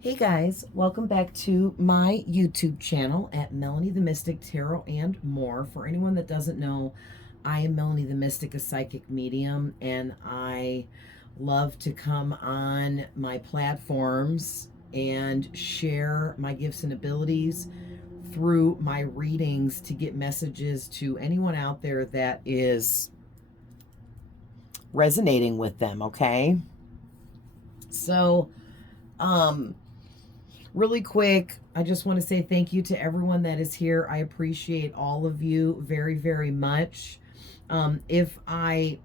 Hey guys, welcome back to my YouTube channel at Melanie the Mystic Tarot and more. For anyone that doesn't know, I am Melanie the Mystic, a psychic medium, and I love to come on my platforms and share my gifts and abilities through my readings to get messages to anyone out there that is resonating with them, okay? So, really quick, I just want to say thank you to everyone that is here. I appreciate all of you very, very much. If I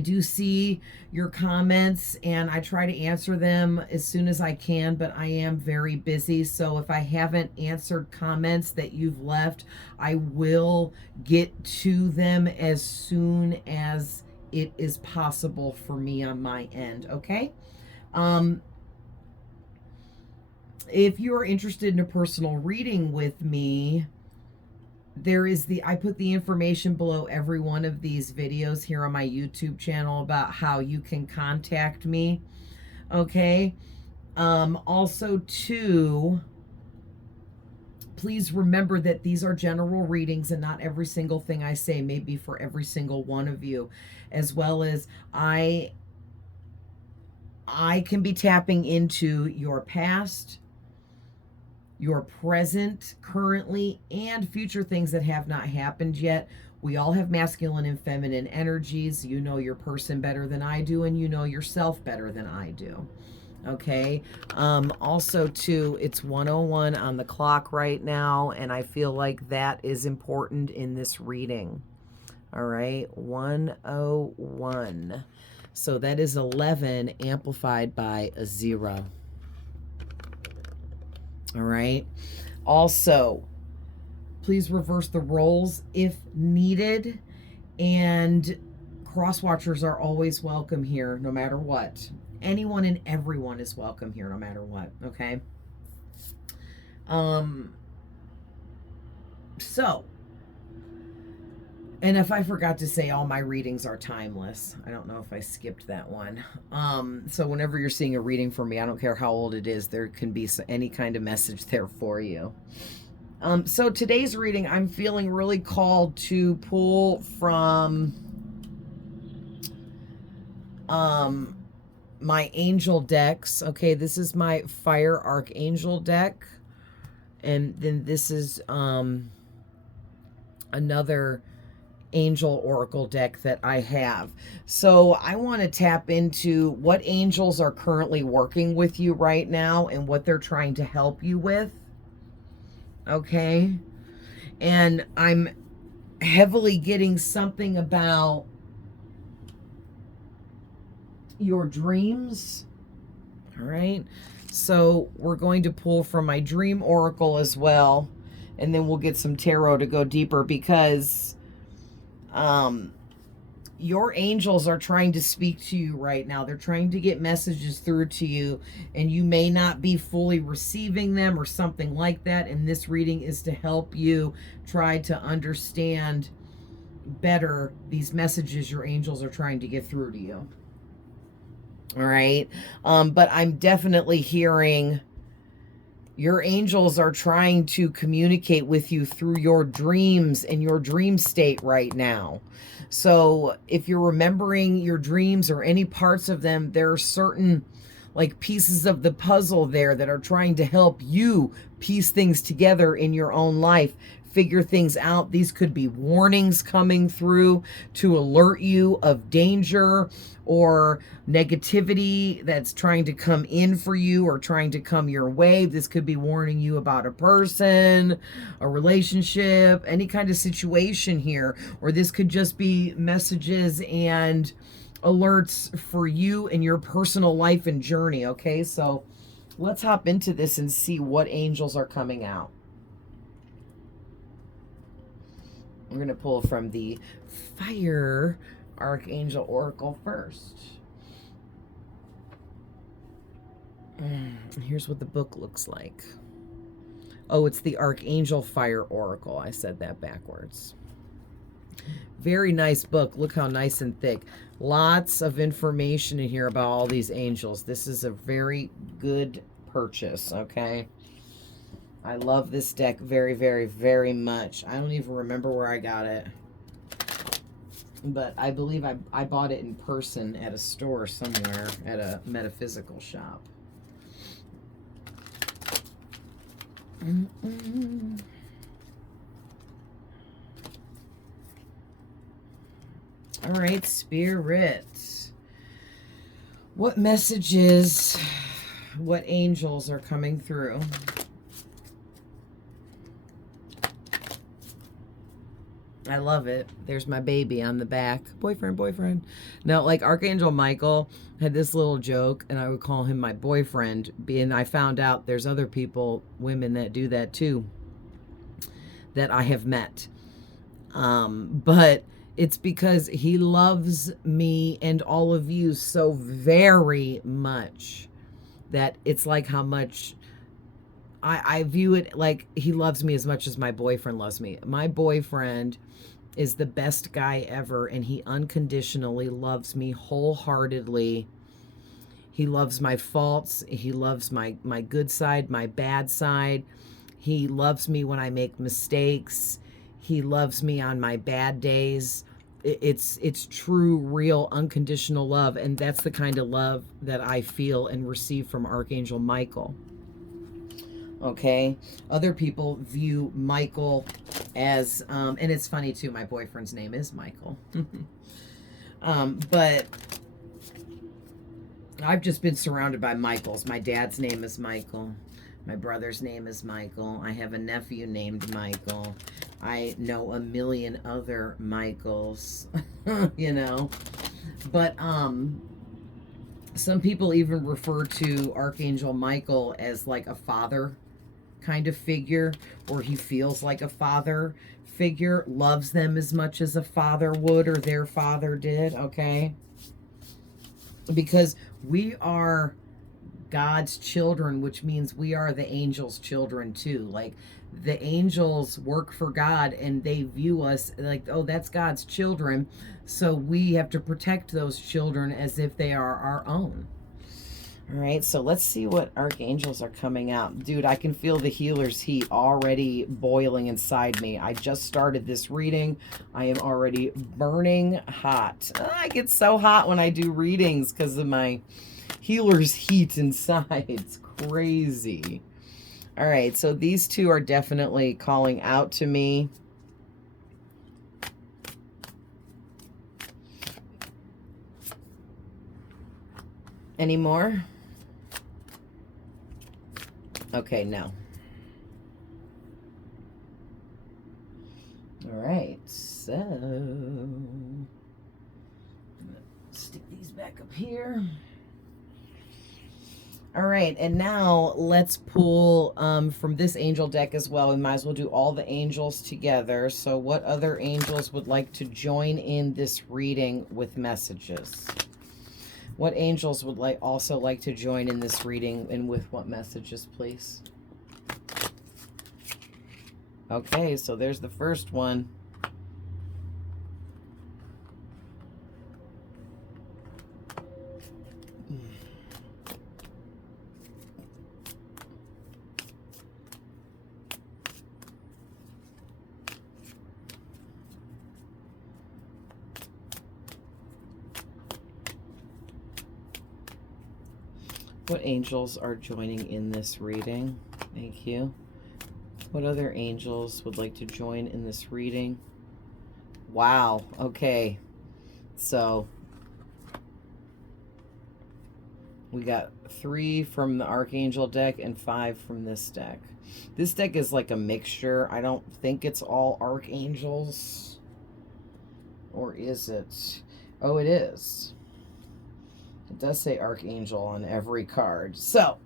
do see your comments and I try to answer them as soon as I can, but I am very busy. So if I haven't answered comments that you've left, I will get to them as soon as it is possible for me on my end, okay? If you are interested in a personal reading with me, I put the information below every one of these videos here on my YouTube channel about how you can contact me. Okay. Also too, please remember that these are general readings and not every single thing I say may be for every single one of you, as well as I can be tapping into your past, your present, currently, and future things that have not happened yet. We all have masculine and feminine energies. You know your person better than I do, and you know yourself better than I do. Okay. Also, too, it's 1:01 on the clock right now, and I feel like that is important in this reading. All right. 1:01. So that is 11 amplified by a 0. All right. Also, please reverse the roles if needed. And cross watchers are always welcome here, no matter what. Anyone and everyone is welcome here, no matter what. Okay. So, and if I forgot to say, all my readings are timeless. I don't know if I skipped that one. So whenever you're seeing a reading from me, I don't care how old it is, there can be any kind of message there for you. So today's reading, I'm feeling really called to pull from my angel decks. Okay, this is my Fire Archangel deck. And then this is another angel oracle deck that I have. So I want to tap into what angels are currently working with you right now and what they're trying to help you with. Okay. And I'm heavily getting something about your dreams. All right. So we're going to pull from my dream oracle as well. And then we'll get some tarot to go deeper, because your angels are trying to speak to you right now. They're trying to get messages through to you, and you may not be fully receiving them or something like that. And this reading is to help you try to understand better these messages your angels are trying to get through to you. All right. But I'm definitely hearing your angels are trying to communicate with you through your dreams and your dream state right now. So if you're remembering your dreams or any parts of them, there are certain like pieces of the puzzle there that are trying to help you piece things together in your own life, figure things out. These could be warnings coming through to alert you of danger or negativity that's trying to come in for you or trying to come your way. This could be warning you about a person, a relationship, any kind of situation here. Or this could just be messages and alerts for you and your personal life and journey. Okay, so let's hop into this and see what angels are coming out. We're going to pull from the Fire Archangel Oracle first. Here's what the book looks like. Oh, it's the Archangel Fire Oracle. I said that backwards. Very nice book. Look how nice and thick. Lots of information in here about all these angels. This is a very good purchase, okay? I love this deck very, very, very much. I don't even remember where I got it. But I believe I bought it in person at a store somewhere, at a metaphysical shop. All right, Spirit. What messages, what angels are coming through? I love it. There's my baby on the back. Boyfriend. No, like Archangel Michael had this little joke, and I would call him my boyfriend. And I found out there's other people, women, that do that too, that I have met. But it's because he loves me and all of you so very much that it's like how much I view it like he loves me as much as my boyfriend loves me. My boyfriend is the best guy ever, and he unconditionally loves me wholeheartedly. He loves my faults. He loves my good side, my bad side. He loves me when I make mistakes. He loves me on my bad days. It's true, real, unconditional love, and that's the kind of love that I feel and receive from Archangel Michael. Okay, other people view Michael as, and it's funny too, my boyfriend's name is Michael. But I've just been surrounded by Michaels. My dad's name is Michael. My brother's name is Michael. I have a nephew named Michael. I know a million other Michaels, you know. But some people even refer to Archangel Michael as like a father kind of figure, or he feels like a father figure, loves them as much as a father would or their father did, okay? Because we are God's children, which means we are the angels' children too. Like, the angels work for God and they view us like, oh, that's God's children. So we have to protect those children as if they are our own. All right, so let's see what archangels are coming out. Dude, I can feel the healer's heat already boiling inside me. I just started this reading. I am already burning hot. I get so hot when I do readings because of my healer's heat inside. It's crazy. All right, so these two are definitely calling out to me. Any more? Okay, no. All right, so stick these back up here. All right, and now let's pull from this angel deck as well. We might as well do all the angels together. So what other angels would like to join in this reading with messages? What angels would also like to join in this reading, and with what messages, please? Okay, so there's the first one. What angels are joining in this reading? Thank you. What other angels would like to join in this reading? Wow. Okay. So we got 3 from the Archangel deck and 5 from this deck. This deck is like a mixture. I don't think it's all archangels. Or is it? Oh, it is. It does say Archangel on every card. So,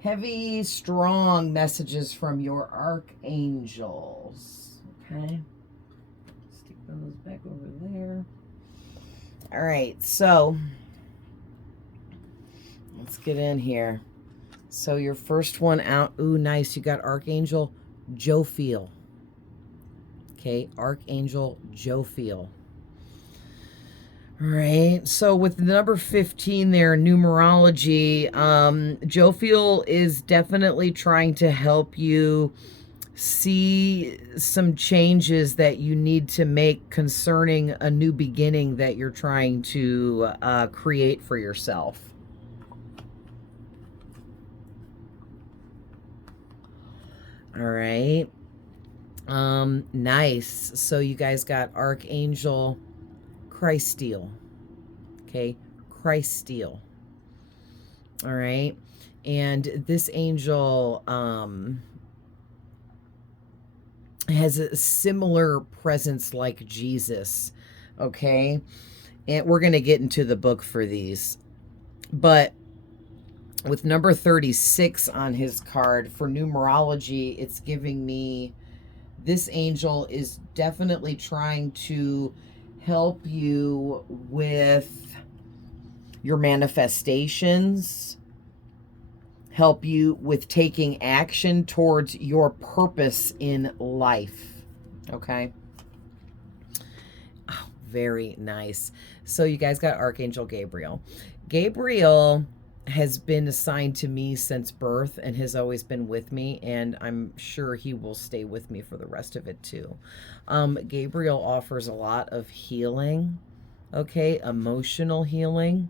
heavy, strong messages from your archangels. Okay. Stick those back over there. All right, so let's get in here. So your first one out. Ooh, nice. You got Archangel Jophiel. Okay, Archangel Jophiel. Right. So with number 15 there, numerology, Jophiel is definitely trying to help you see some changes that you need to make concerning a new beginning that you're trying to create for yourself. All right. Nice. So you guys got Archangel Christeel. Okay, Christeel. All right. And this angel has a similar presence like Jesus. Okay. And we're going to get into the book for these. But with number 36 on his card for numerology, it's giving me this angel is definitely trying to help you with your manifestations, help you with taking action towards your purpose in life. Okay. Oh, very nice. So you guys got Archangel Gabriel. Gabriel has been assigned to me since birth and has always been with me, and I'm sure he will stay with me for the rest of it too. Gabriel offers a lot of healing, okay, emotional healing.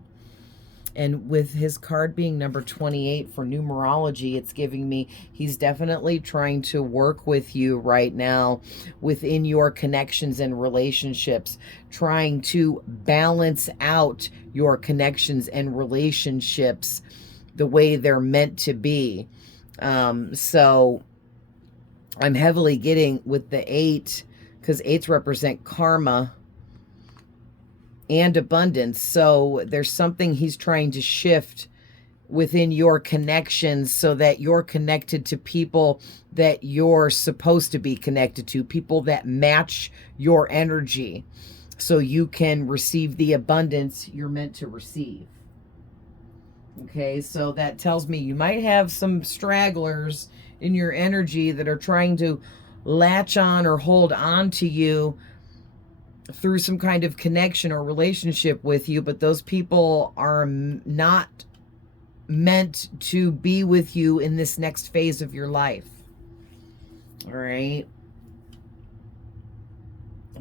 And with his card being number 28 for numerology, it's giving me he's definitely trying to work with you right now within your connections and relationships, trying to balance out your connections and relationships the way they're meant to be. So I'm heavily getting with the 8, because 8s represent karma and abundance. So there's something he's trying to shift within your connections so that you're connected to people that you're supposed to be connected to, people that match your energy, so you can receive the abundance you're meant to receive. Okay, so that tells me you might have some stragglers in your energy that are trying to latch on or hold on to you through some kind of connection or relationship with you, but those people are not meant to be with you in this next phase of your life. All right.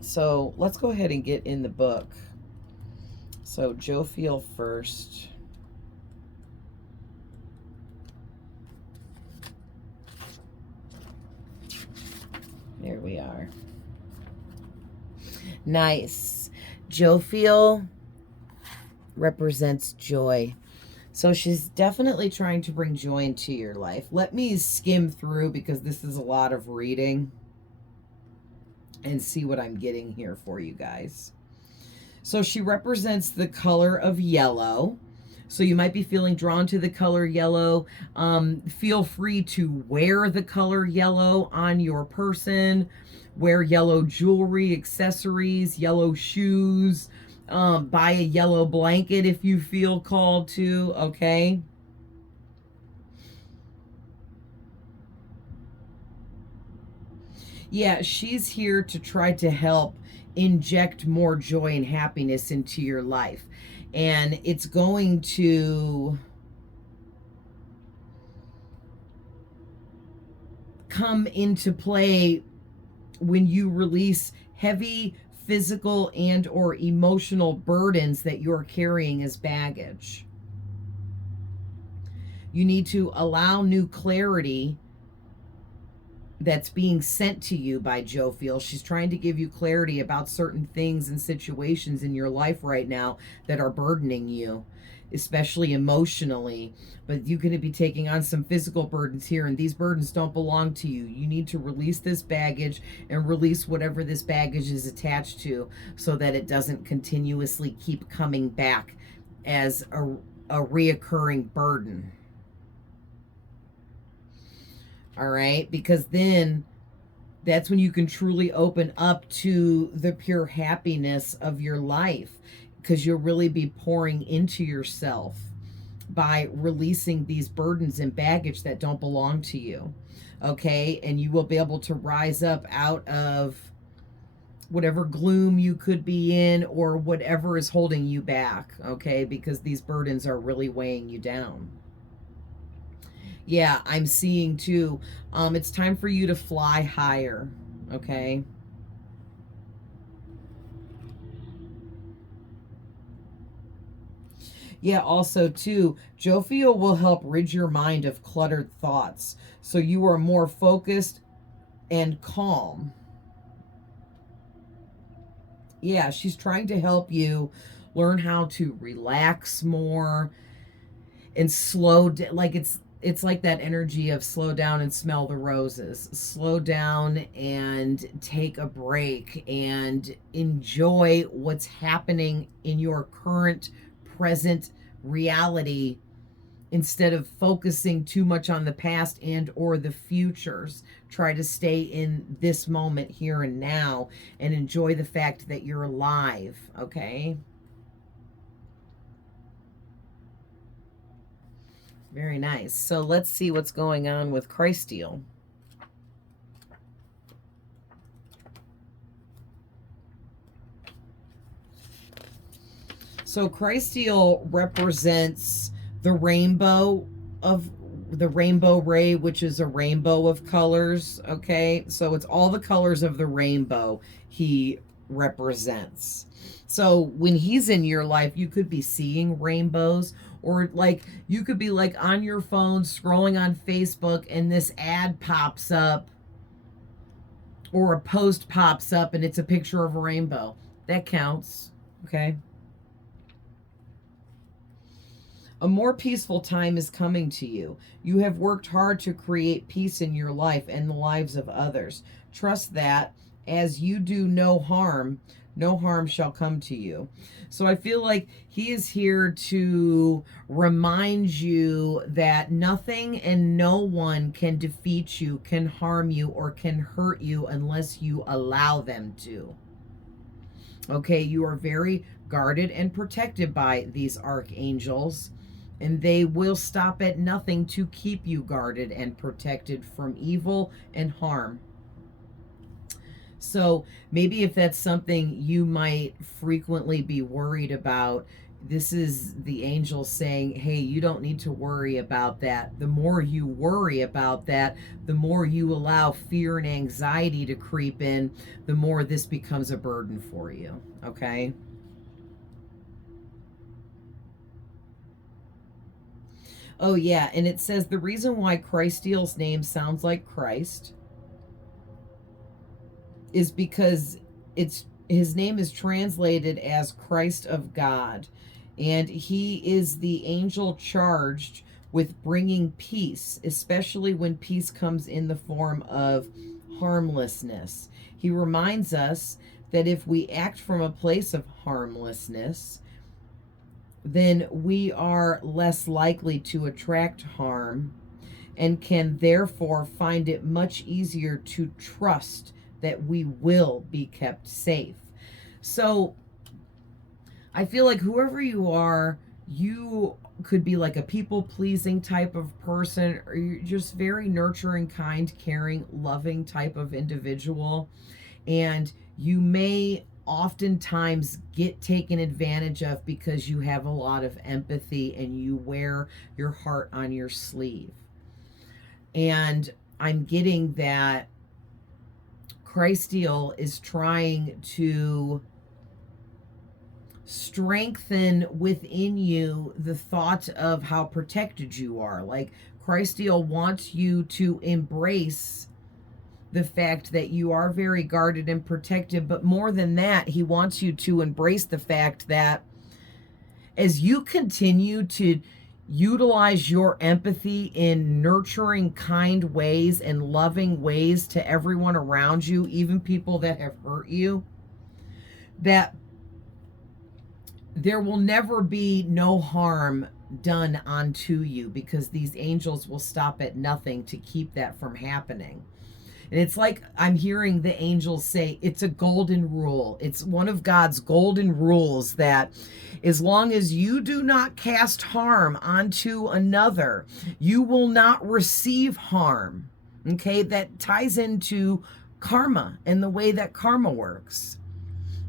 So let's go ahead and get in the book. So Jophiel first. There we are. Nice. Jophiel represents joy. So she's definitely trying to bring joy into your life. Let me skim through, because this is a lot of reading, and see what I'm getting here for you guys. So she represents the color of yellow. So you might be feeling drawn to the color yellow. Feel free to wear the color yellow on your person. Wear yellow jewelry, accessories, yellow shoes. Buy a yellow blanket if you feel called to, okay? Yeah, she's here to try to help inject more joy and happiness into your life. And it's going to come into play when you release heavy physical and or emotional burdens that you're carrying as baggage. You need to allow new clarity that's being sent to you by Jophiel. She's trying to give you clarity about certain things and situations in your life right now that are burdening you, especially emotionally. But you could be taking on some physical burdens here, and these burdens don't belong to you. You need to release this baggage and release whatever this baggage is attached to, so that it doesn't continuously keep coming back as a reoccurring burden. All right, because then that's when you can truly open up to the pure happiness of your life, because you'll really be pouring into yourself by releasing these burdens and baggage that don't belong to you. Okay, and you will be able to rise up out of whatever gloom you could be in or whatever is holding you back, okay? Because these burdens are really weighing you down. Yeah, I'm seeing too. It's time for you to fly higher, okay? Yeah, also too, Jophiel will help rid your mind of cluttered thoughts so you are more focused and calm. Yeah, she's trying to help you learn how to relax more and slow down. Like it's like that energy of slow down and smell the roses. Slow down and take a break and enjoy what's happening in your current present reality instead of focusing too much on the past and or the futures. Try to stay in this moment here and now and enjoy the fact that you're alive, okay? Very nice. So let's see what's going on with Christeel. So Christeel represents the rainbow of the rainbow ray, which is a rainbow of colors, okay? So it's all the colors of the rainbow he represents. So when he's in your life, you could be seeing rainbows, or like you could be like on your phone scrolling on Facebook and this ad pops up or a post pops up and it's a picture of a rainbow. That counts, okay? A more peaceful time is coming to you. You have worked hard to create peace in your life and the lives of others. Trust that as you do no harm, no harm shall come to you. So I feel like he is here to remind you that nothing and no one can defeat you, can harm you, or can hurt you unless you allow them to. Okay, you are very guarded and protected by these archangels, and they will stop at nothing to keep you guarded and protected from evil and harm. So maybe if that's something you might frequently be worried about, this is the angels saying, hey, you don't need to worry about that. The more you worry about that, the more you allow fear and anxiety to creep in, the more this becomes a burden for you, okay? Oh, yeah, and it says the reason why Christeel's name sounds like Christ is because his name is translated as Christ of God, and he is the angel charged with bringing peace, especially when peace comes in the form of harmlessness. He reminds us that if we act from a place of harmlessness, then we are less likely to attract harm and can therefore find it much easier to trust that we will be kept safe. So I feel like whoever you are, you could be like a people pleasing type of person, or you're just very nurturing, kind, caring, loving type of individual. And you may oftentimes get taken advantage of because you have a lot of empathy and you wear your heart on your sleeve. And I'm getting that Christeel is trying to strengthen within you the thought of how protected you are. Like Christeel wants you to embrace the fact that you are very guarded and protected, but more than that, he wants you to embrace the fact that as you continue to utilize your empathy in nurturing, kind ways and loving ways to everyone around you, even people that have hurt you, that there will never be no harm done unto you, because these angels will stop at nothing to keep that from happening. And it's like I'm hearing the angels say it's a golden rule. It's one of God's golden rules that as long as you do not cast harm onto another, you will not receive harm. Okay, that ties into karma and the way that karma works.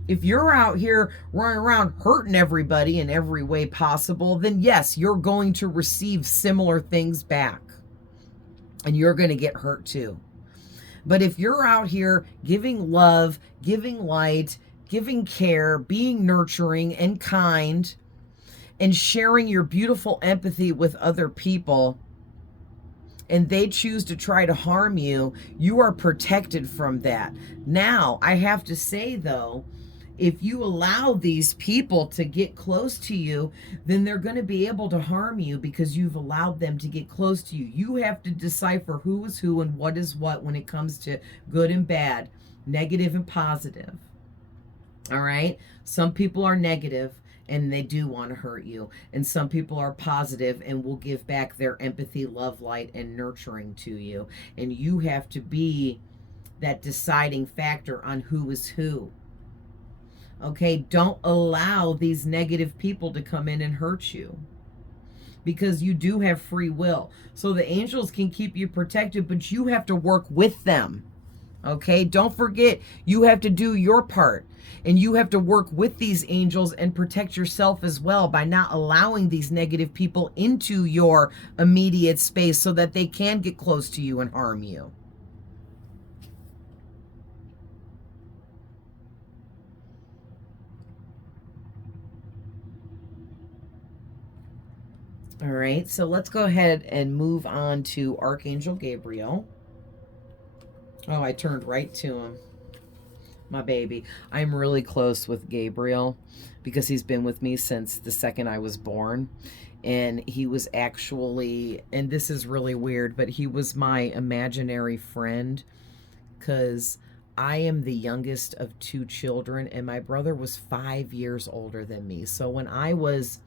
If you're out here running around hurting everybody in every way possible, then yes, you're going to receive similar things back. And you're going to get hurt too. But if you're out here giving love, giving light, giving care, being nurturing and kind, and sharing your beautiful empathy with other people, and they choose to try to harm you, you are protected from that. Now, I have to say though, if you allow these people to get close to you, then they're going to be able to harm you because you've allowed them to get close to you. You have to decipher who is who and what is what when it comes to good and bad, negative and positive. All right? Some people are negative and they do want to hurt you. And some people are positive and will give back their empathy, love, light, and nurturing to you. And you have to be that deciding factor on who is who. Okay, don't allow these negative people to come in and hurt you, because you do have free will. So the angels can keep you protected, but you have to work with them. Okay, don't forget, you have to do your part, and you have to work with these angels and protect yourself as well by not allowing these negative people into your immediate space so that they can get close to you and harm you. All right, so let's go ahead and move on to Archangel Gabriel. Oh, I turned right to him. My baby. I'm really close with Gabriel because he's been with me since the second I was born. And he was actually, and this is really weird, but he was my imaginary friend because I am the youngest of 2 children and my brother was 5 years older than me. So when I was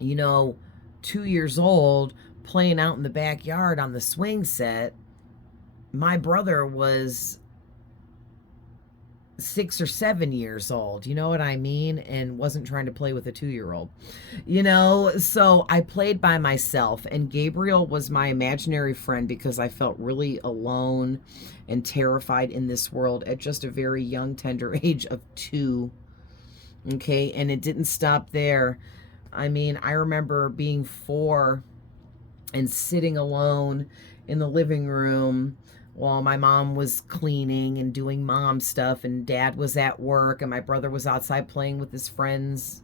2 years old, playing out in the backyard on the swing set, my brother was 6 or 7 years old, you know what I mean? And wasn't trying to play with a 2-year-old, so I played by myself, and Gabriel was my imaginary friend because I felt really alone and terrified in this world at just a very young, tender age of 2. Okay, and it didn't stop there. I mean, I remember being 4 and sitting alone in the living room while my mom was cleaning and doing mom stuff, and dad was at work, and my brother was outside playing with his friends,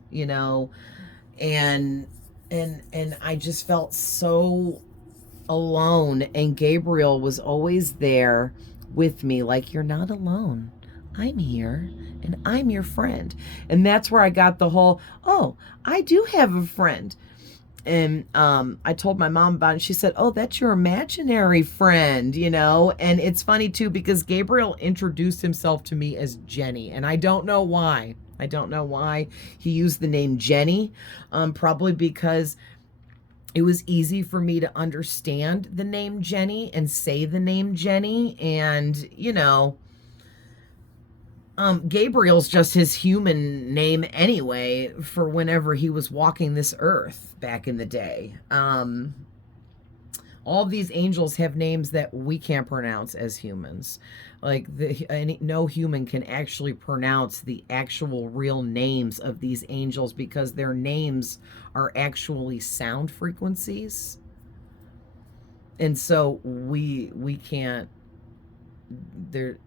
and I just felt so alone. And Gabriel was always there with me, like, you're not alone. I'm here and I'm your friend. And that's where I got the whole, oh, I do have a friend. And I told my mom about it. She said, oh, that's your imaginary friend, And it's funny too, because Gabriel introduced himself to me as Jenny, and I don't know why. I don't know why he used the name Jenny. Probably because it was easy for me to understand the name Jenny and say the name Jenny. And, Gabriel's just his human name anyway for whenever he was walking this earth back in the day. All these angels have names that we can't pronounce as humans. Like, no human can actually pronounce the actual real names of these angels because their names are actually sound frequencies. And so we can't, there's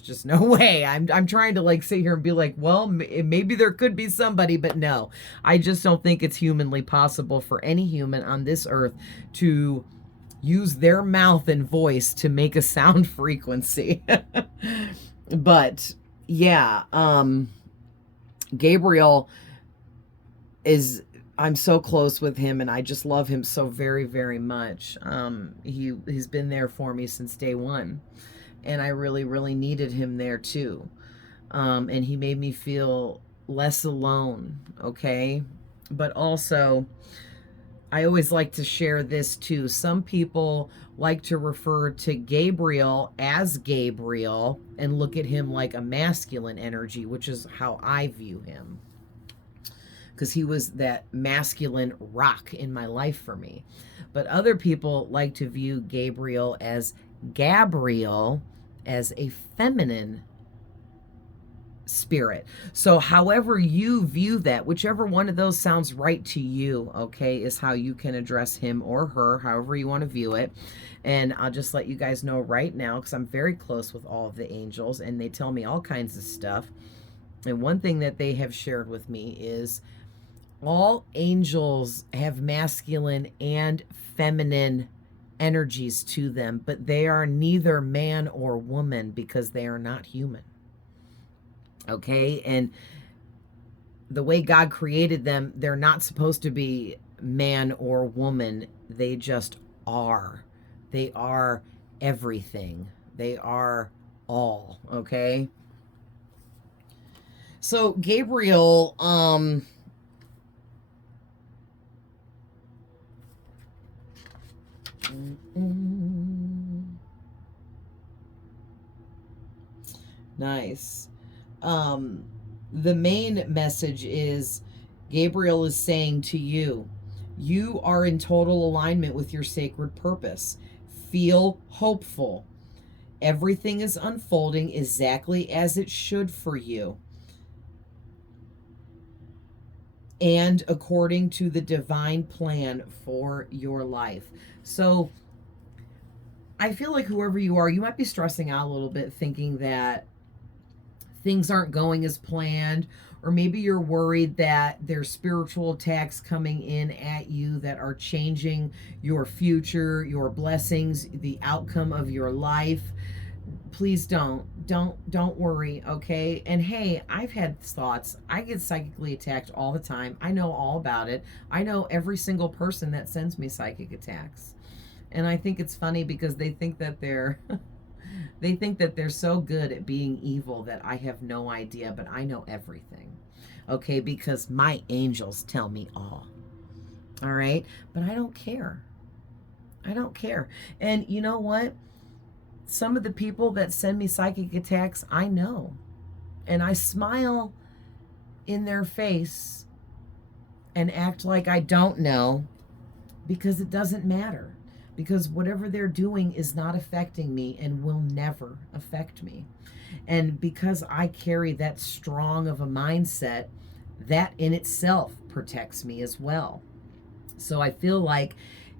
just no way. I'm trying to sit here and be like, well, maybe there could be somebody, but no, I just don't think it's humanly possible for any human on this earth to use their mouth and voice to make a sound frequency. But yeah, Gabriel I'm so close with him, and I just love him so very, very much. He's been there for me since day one. And I really, really needed him there too. And he made me feel less alone, okay? But also, I always like to share this too. Some people like to refer to Gabriel as Gabriel and look at him like a masculine energy, which is how I view him. Because he was that masculine rock in my life for me. But other people like to view Gabriel as Gabriel as a feminine spirit. So however you view that, whichever one of those sounds right to you, okay, is how you can address him or her, however you want to view it. And I'll just let you guys know right now, because I'm very close with all of the angels and they tell me all kinds of stuff. And one thing that they have shared with me is all angels have masculine and feminine energies to them, but they are neither man or woman because they are not human. Okay, and the way God created them, they're not supposed to be man or woman. They just are. They are everything. They are all, okay? So Gabriel, nice. The main message is Gabriel is saying to you, you are in total alignment with your sacred purpose. Feel hopeful. Everything is unfolding exactly as it should for you, and according to the divine plan for your life. So I feel like whoever you are, you might be stressing out a little bit, thinking that things aren't going as planned, or maybe you're worried that there's spiritual attacks coming in at you that are changing your future, your blessings, the outcome of your life. Please don't worry, okay? And hey, I've had thoughts. I get psychically attacked all the time. I know all about it. I know every single person that sends me psychic attacks. And I think it's funny because they think that they're they think that they're so good at being evil that I have no idea, but I know everything. Okay, because my angels tell me all. All right? But I don't care. I don't care. And you know what? Some of the people that send me psychic attacks, I know. And I smile in their face and act like I don't know, because it doesn't matter. Because whatever they're doing is not affecting me and will never affect me. And because I carry that strong of a mindset, that in itself protects me as well. So I feel like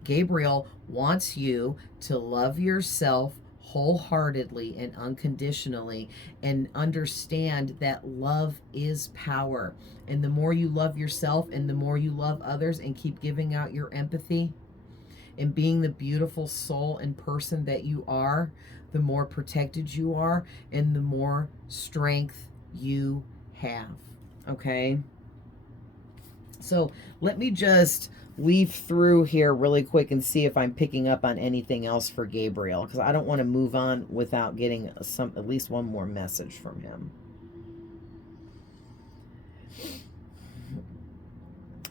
Gabriel wants you to love yourself wholeheartedly and unconditionally, and understand that love is power. And the more you love yourself and the more you love others and keep giving out your empathy and being the beautiful soul and person that you are, the more protected you are and the more strength you have. Okay? So let me just leaf through here really quick and see if I'm picking up on anything else for Gabriel, because I don't want to move on without getting at least one more message from him.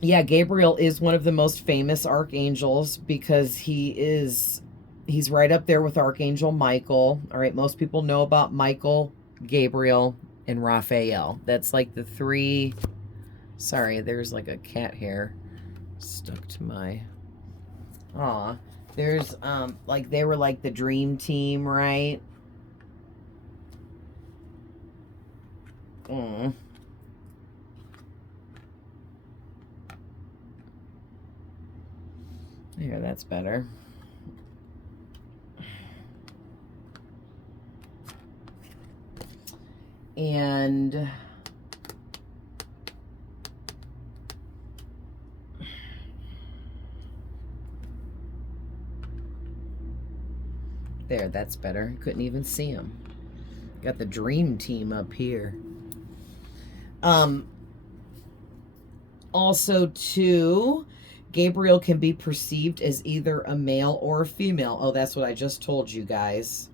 Yeah, Gabriel is one of the most famous archangels because he's right up there with Archangel Michael. All right, most people know about Michael, Gabriel, and Raphael. That's like the three. Sorry, there's like a cat hair stuck to my. Aw, there's like they were like the dream team, right? Here, that's better. And there, that's better. Couldn't even see him. Got the dream team up here. Also, too, Gabriel can be perceived as either a male or a female. Oh, that's what I just told you guys.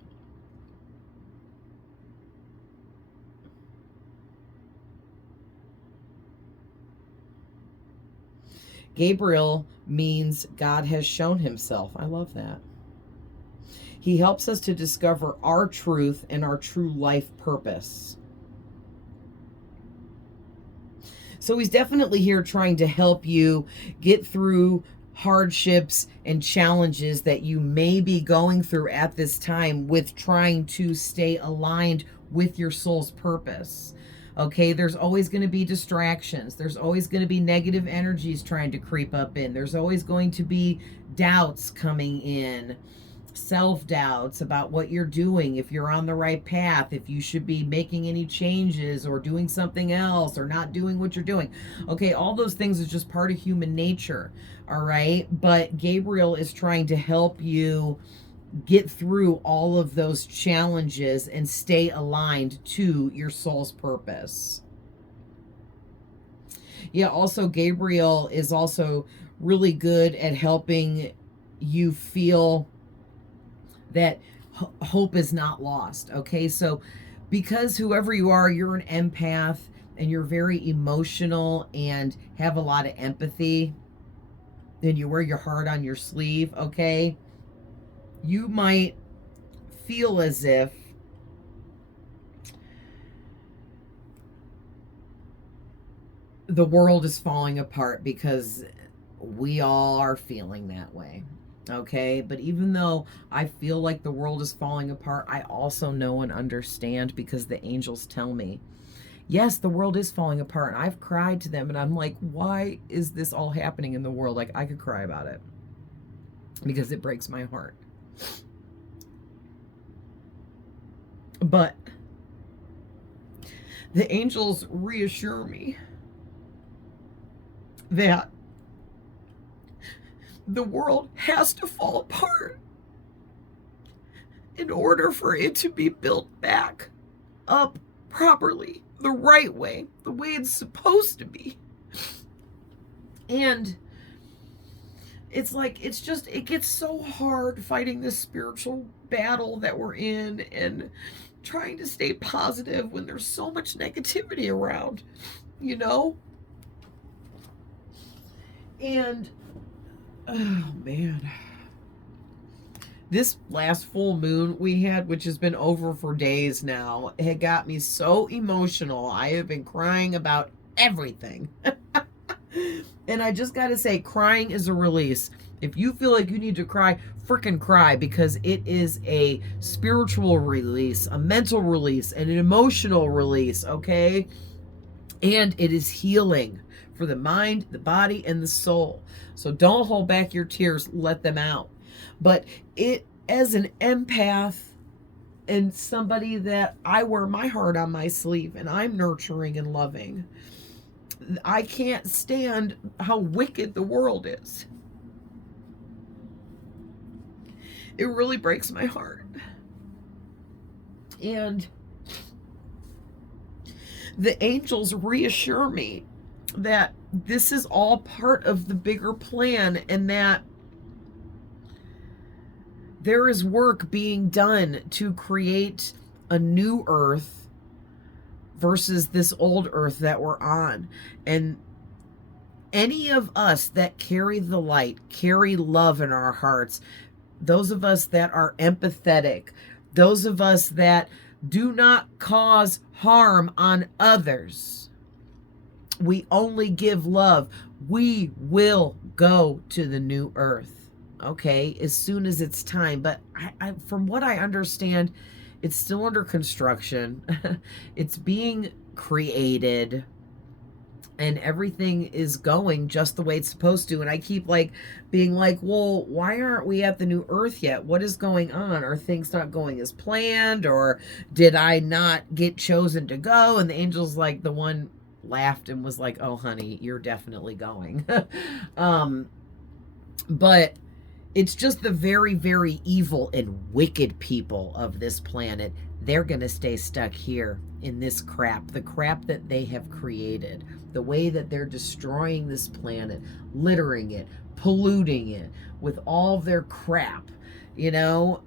Gabriel means God has shown himself. I love that. He helps us to discover our truth and our true life purpose. So he's definitely here trying to help you get through hardships and challenges that you may be going through at this time with trying to stay aligned with your soul's purpose. Okay, there's always going to be distractions. There's always going to be negative energies trying to creep up in. There's always going to be doubts coming in, self-doubts about what you're doing, if you're on the right path, if you should be making any changes or doing something else or not doing what you're doing. Okay, all those things is just part of human nature, all right? But Gabriel is trying to help you get through all of those challenges and stay aligned to your soul's purpose. Yeah, also Gabriel is also really good at helping you feel that hope is not lost. Okay, so because whoever you are, you're an empath and you're very emotional and have a lot of empathy and you wear your heart on your sleeve, okay, you might feel as if the world is falling apart, because we all are feeling that way. Okay, but even though I feel like the world is falling apart, I also know and understand, because the angels tell me, yes, the world is falling apart. And I've cried to them and I'm like, why is this all happening in the world? Like, I could cry about it because it breaks my heart. But the angels reassure me that the world has to fall apart in order for it to be built back up properly, the right way, the way it's supposed to be. And it's like, it's just, it gets so hard fighting this spiritual battle that we're in and trying to stay positive when there's so much negativity around, you know? And, oh man, this last full moon we had, which has been over for days now, had got me so emotional. I have been crying about everything. And I just got to say, crying is a release. If you feel like you need to cry, freaking cry, because it is a spiritual release, a mental release, and an emotional release, okay? And it is healing for the mind, the body, and the soul. So don't hold back your tears, let them out. But it, as an empath and somebody that I wear my heart on my sleeve and I'm nurturing and loving, I can't stand how wicked the world is. It really breaks my heart. And the angels reassure me that this is all part of the bigger plan, and that there is work being done to create a new earth versus this old earth that we're on. And any of us that carry the light, carry love in our hearts, those of us that are empathetic, those of us that do not cause harm on others, we only give love, we will go to the new earth, okay, as soon as it's time. But I from what I understand, it's still under construction. It's being created and everything is going just the way it's supposed to. And I keep like being like, well, why aren't we at the new earth yet? What is going on? Are things not going as planned? Or did I not get chosen to go? And the angel's like, the one laughed and was like, oh honey, you're definitely going. But it's just the very, very evil and wicked people of this planet. They're going to stay stuck here in this crap, the crap that they have created, the way that they're destroying this planet, littering it, polluting it with all their crap. You know,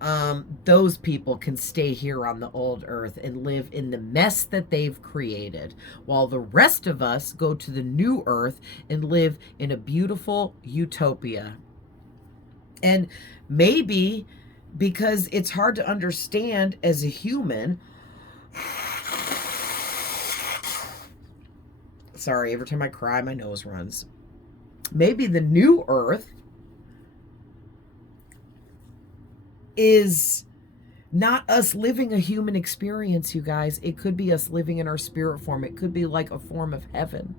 those people can stay here on the old earth and live in the mess that they've created, while the rest of us go to the new earth and live in a beautiful utopia. And maybe because it's hard to understand as a human. Sorry, every time I cry, my nose runs. Maybe the new earth is not us living a human experience, you guys. It could be us living in our spirit form. It could be like a form of heaven.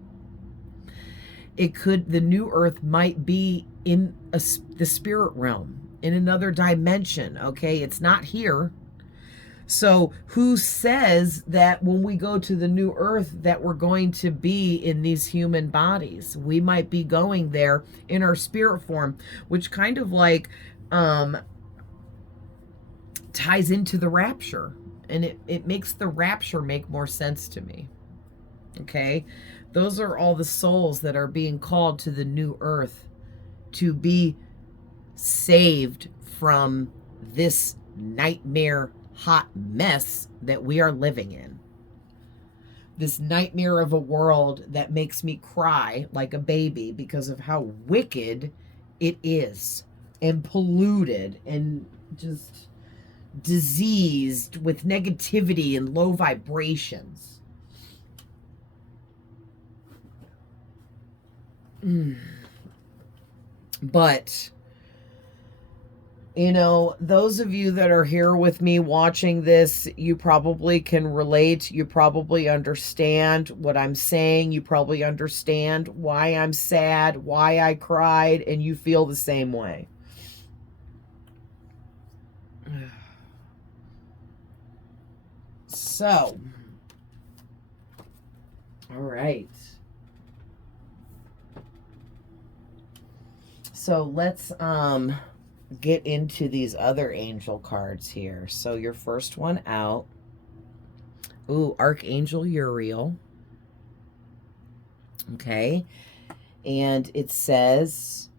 It could, the new earth might be in the spirit realm, in another dimension, okay? It's not here. So who says that when we go to the new earth that we're going to be in these human bodies? We might be going there in our spirit form, which kind of like ties into the rapture. And it makes the rapture make more sense to me. Okay? Those are all the souls that are being called to the new earth to be saved from this nightmare hot mess that we are living in. This nightmare of a world that makes me cry like a baby because of how wicked it is, and polluted and just diseased with negativity and low vibrations. But, you know, those of you that are here with me watching this, you probably can relate. You probably understand what I'm saying. You probably understand why I'm sad, why I cried, and you feel the same way. So, all right. So let's get into these other angel cards here. So your first one out. Ooh, Archangel Uriel. Okay. And it says,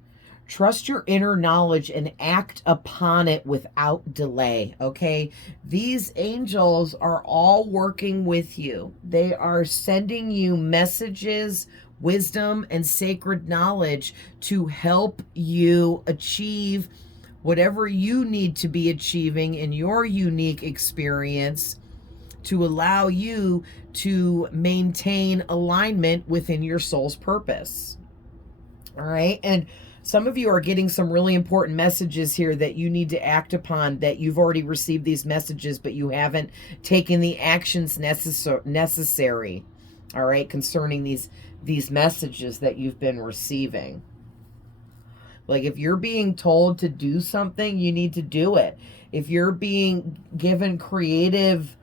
trust your inner knowledge and act upon it without delay. Okay. These angels are all working with you. They are sending you messages, wisdom, and sacred knowledge to help you achieve whatever you need to be achieving in your unique experience, to allow you to maintain alignment within your soul's purpose. All right. And some of you are getting some really important messages here that you need to act upon, that you've already received these messages, but you haven't taken the actions necessary. All right. Concerning these messages that you've been receiving. Like, if you're being told to do something, you need to do it. If you're being given creative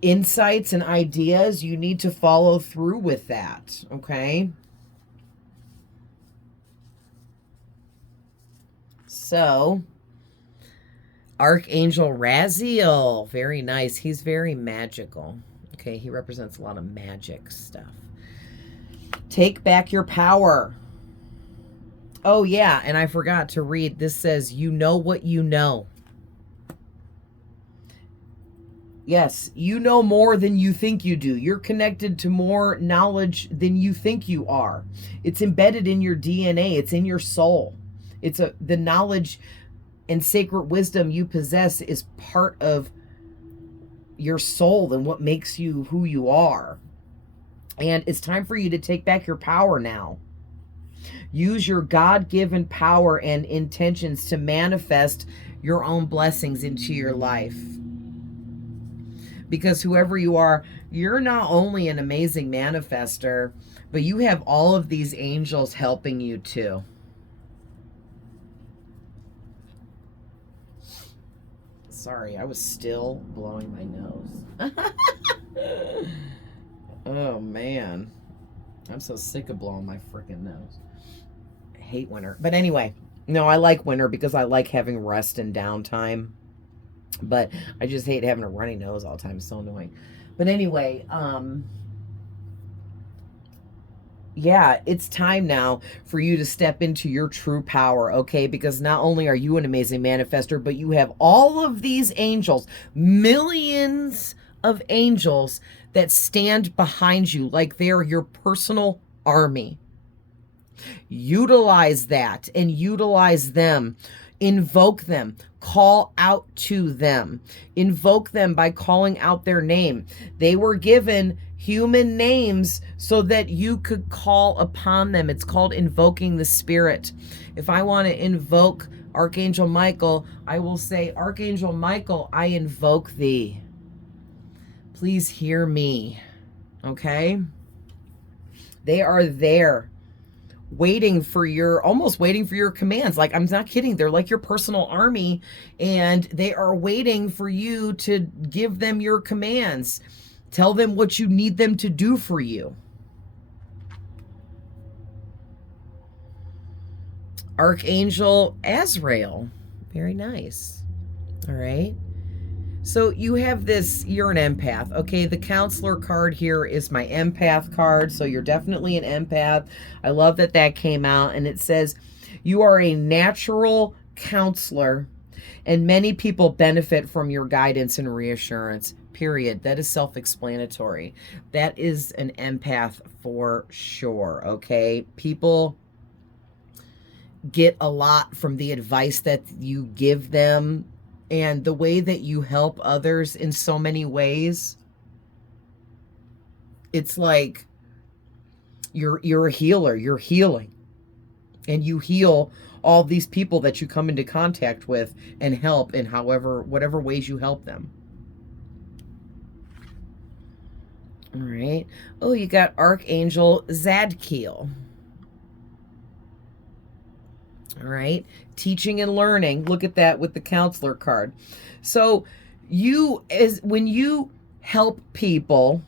insights and ideas, you need to follow through with that, okay? So, Archangel Raziel, very nice. He's very magical. Okay, he represents a lot of magic stuff. Take back your power. Oh, yeah, and I forgot to read. This says, you know what you know. Yes, you know more than you think you do. You're connected to more knowledge than you think you are. It's embedded in your DNA. It's in your soul. The knowledge and sacred wisdom you possess is part of your soul and what makes you who you are. And it's time for you to take back your power now. Use your God-given power and intentions to manifest your own blessings into your life. Because whoever you are, you're not only an amazing manifester, but you have all of these angels helping you too. Sorry, I was still blowing my nose. Oh, man. I'm so sick of blowing my freaking nose. I hate winter. But anyway, no, I like winter because I like having rest and downtime. But I just hate having a runny nose all the time. It's so annoying. But anyway, yeah, it's time now for you to step into your true power, okay? Because not only are you an amazing manifester, but you have all of these angels, millions of angels that stand behind you like they're your personal army. Utilize that and utilize them. Invoke them. Call out to them. Invoke them by calling out their name. They were given human names so that you could call upon them. It's called invoking the spirit. If I want to invoke Archangel Michael, I will say, Archangel Michael, I invoke thee. Please hear me, okay? They are there waiting for your, almost waiting for your commands. Like, I'm not kidding. They're like your personal army, and they are waiting for you to give them your commands. Tell them what you need them to do for you. Archangel Azrael. Very nice. All right. So you have this, you're an empath. Okay, the counselor card here is my empath card. So you're definitely an empath. I love that that came out. And it says, you are a natural counselor and many people benefit from your guidance and reassurance. Period. That is self-explanatory. That is an empath for sure. Okay, people get a lot from the advice that you give them and the way that you help others in so many ways. It's like you're a healer. You're healing, and you heal all these people that you come into contact with and help in whatever ways you help them. All right. Oh, you got Archangel Zadkiel. All right. Teaching and learning. Look at that with the counselor card. So when you help people,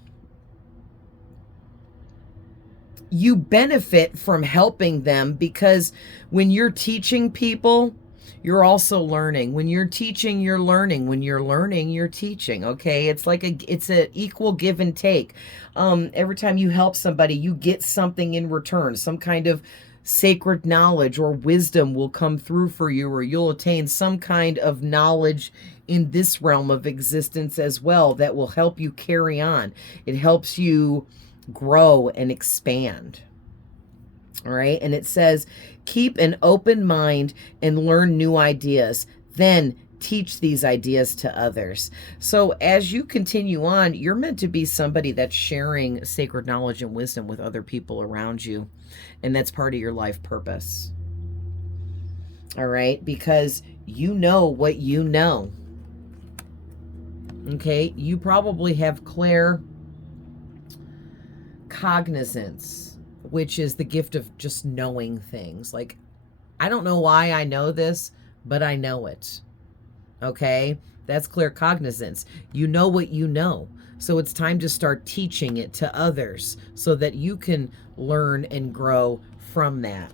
you benefit from helping them, because when you're teaching people, you're also learning. When you're teaching, you're learning. When you're learning, you're teaching. Okay. It's like it's an equal give and take. Every time you help somebody, you get something in return. Some kind of sacred knowledge or wisdom will come through for you, or you'll attain some kind of knowledge in this realm of existence as well that will help you carry on. It helps you grow and expand. All right. And it says, keep an open mind and learn new ideas. Then teach these ideas to others. So as you continue on, you're meant to be somebody that's sharing sacred knowledge and wisdom with other people around you. And that's part of your life purpose. All right. Because you know what you know. Okay. You probably have claircognizance, which is the gift of just knowing things. Like, I don't know why I know this, but I know it. Okay, that's claircognizance. You know what you know. So it's time to start teaching it to others so that you can learn and grow from that.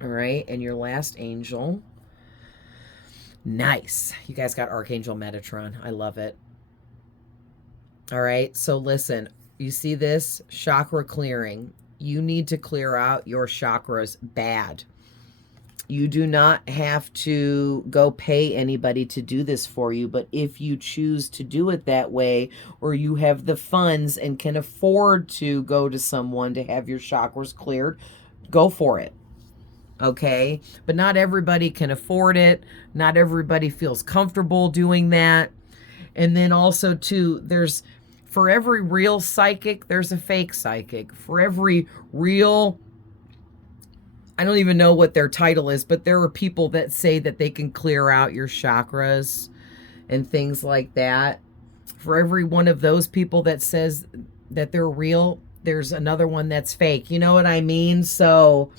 All right, and your last angel. Nice. You guys got Archangel Metatron. I love it. All right, so listen, you see this? Chakra clearing. You need to clear out your chakras bad. You do not have to go pay anybody to do this for you, but if you choose to do it that way, or you have the funds and can afford to go to someone to have your chakras cleared, go for it. Okay? But not everybody can afford it. Not everybody feels comfortable doing that. And then also too, for every real psychic, there's a fake psychic. For every real, I don't even know what their title is, but there are people that say that they can clear out your chakras and things like that. For every one of those people that says that they're real, there's another one that's fake. You know what I mean? So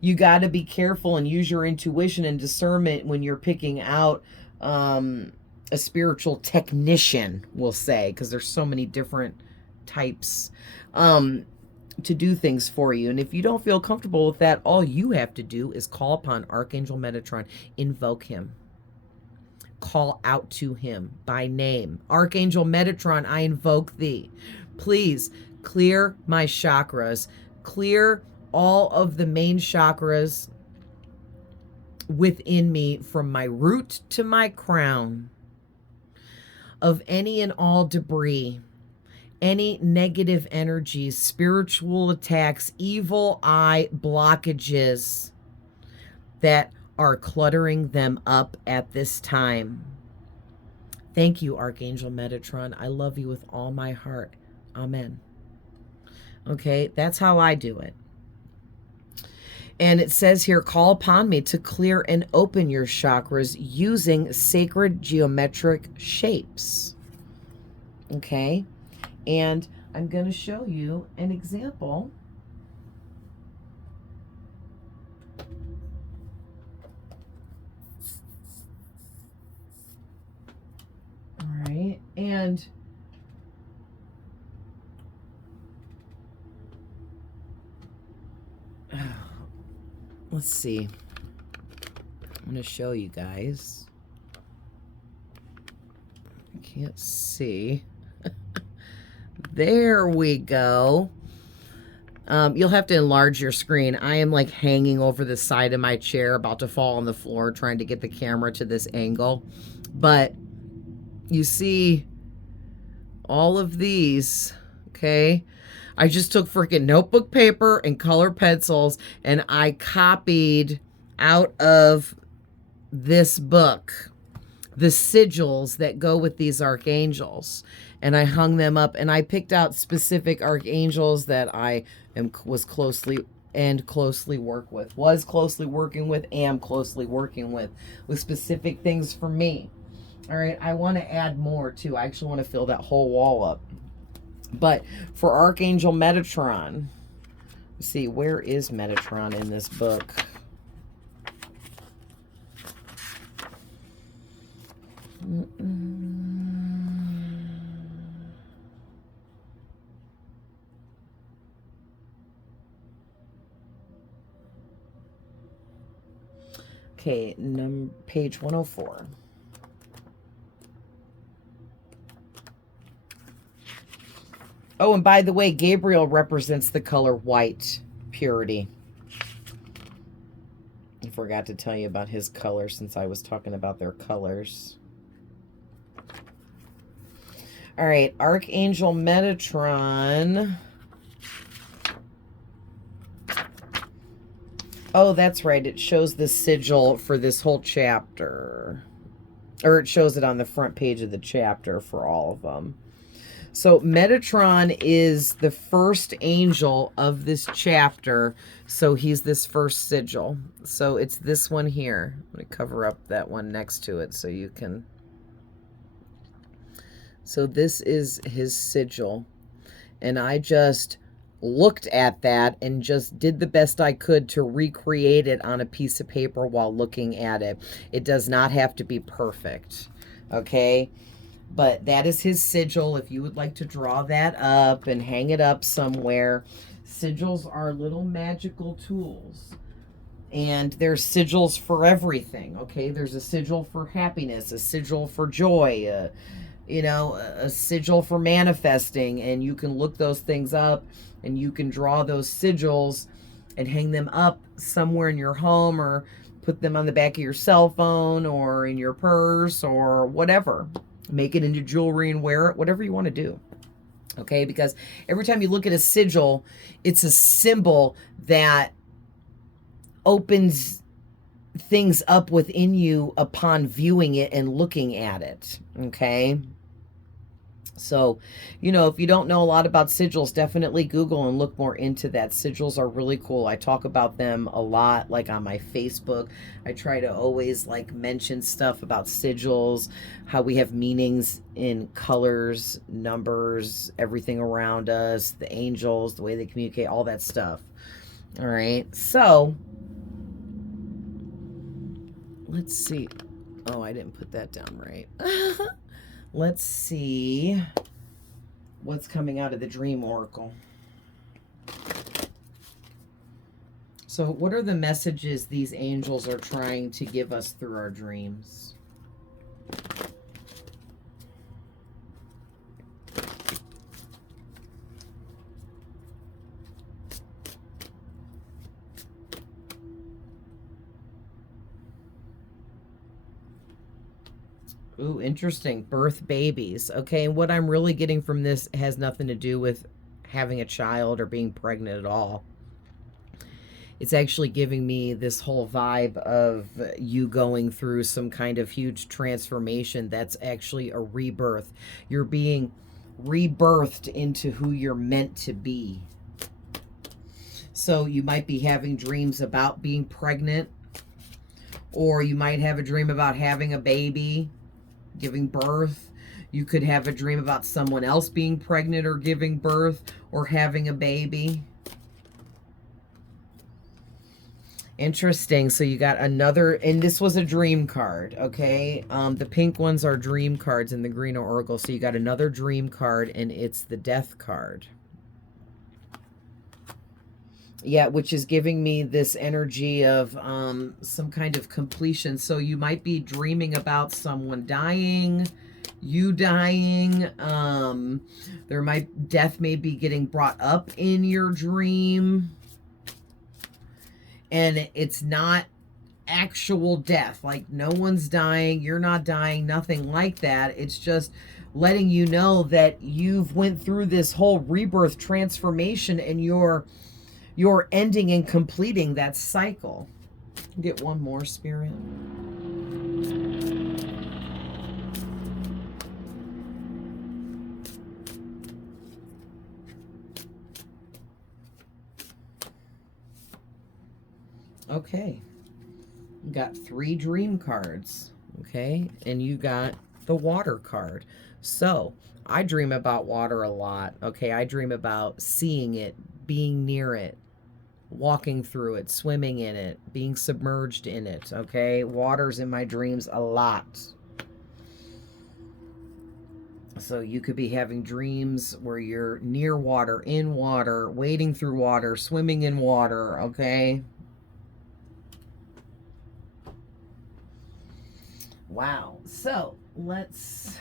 you got to be careful and use your intuition and discernment when you're picking out a spiritual technician, we'll say, because there's so many different types to do things for you. And if you don't feel comfortable with that, all you have to do is call upon Archangel Metatron, invoke him, call out to him by name. Archangel Metatron, I invoke thee. Please clear my chakras, clear all of the main chakras within me from my root to my crown of any and all debris, any negative energies, spiritual attacks, evil eye blockages that are cluttering them up at this time. Thank you, Archangel Metatron. I love you with all my heart. Amen. Okay, that's how I do it. And it says here, call upon me to clear and open your chakras using sacred geometric shapes. Okay. And I'm going to show you an example. All right. And let's see. I'm going to show you guys. I can't see. There we go. You'll have to enlarge your screen. I am like hanging over the side of my chair, about to fall on the floor, trying to get the camera to this angle. But you see all of these, okay? I just took freaking notebook paper and color pencils and I copied out of this book the sigils that go with these archangels. And I hung them up and I picked out specific archangels that I was closely working with specific things for me. All right, I want to add more too. I actually want to fill that whole wall up. But for Archangel Metatron, let's see, where is Metatron in this book? Okay, page 104. Oh, and by the way, Gabriel represents the color white, purity. I forgot to tell you about his color since I was talking about their colors. All right, Archangel Metatron. Oh, that's right. It shows the sigil for this whole chapter. Or it shows it on the front page of the chapter for all of them. So Metatron is the first angel of this chapter. So he's this first sigil. So it's this one here. Let me cover up that one next to it so you can. So this is his sigil. And I just looked at that and just did the best I could to recreate it on a piece of paper while looking at it. It does not have to be perfect. Okay? But that is his sigil. If you would like to draw that up and hang it up somewhere, sigils are little magical tools. And there's sigils for everything, okay? There's a sigil for happiness, a sigil for joy, a sigil for manifesting. And you can look those things up and you can draw those sigils and hang them up somewhere in your home or put them on the back of your cell phone or in your purse or whatever. Make it into jewelry and wear it, whatever you want to do. Okay, because every time you look at a sigil, it's a symbol that opens things up within you upon viewing it and looking at it. Okay. So, if you don't know a lot about sigils, definitely Google and look more into that. Sigils are really cool. I talk about them a lot, like on my Facebook. I try to always mention stuff about sigils, how we have meanings in colors, numbers, everything around us, the angels, the way they communicate, all that stuff. All right. So, let's see. Oh, I didn't put that down right. Let's see what's coming out of the Dream Oracle. So what are the messages these angels are trying to give us through our dreams? Ooh, interesting. Birth babies. Okay, and what I'm really getting from this has nothing to do with having a child or being pregnant at all. It's actually giving me this whole vibe of you going through some kind of huge transformation that's actually a rebirth. You're being rebirthed into who you're meant to be. So you might be having dreams about being pregnant, or you might have a dream about having a baby, giving birth. You could have a dream about someone else being pregnant or giving birth or having a baby. Interesting. So you got another, and this was a dream card, okay? The pink ones are dream cards and the green are oracle. So you got another dream card, and it's the death card. Yeah, which is giving me this energy of some kind of completion. So you might be dreaming about someone dying, you dying. Death may be getting brought up in your dream. And it's not actual death. Like, no one's dying, you're not dying, nothing like that. It's just letting you know that you've went through this whole rebirth transformation, and you're ending and completing that cycle. Get one more, Spirit. Okay. You got 3 dream cards. Okay. And you got the water card. So I dream about water a lot. Okay. I dream about seeing it, being near it, walking through it, swimming in it, being submerged in it. Okay. Water's in my dreams a lot. So you could be having dreams where you're near water, in water, wading through water, swimming in water. Okay. Wow. So let's...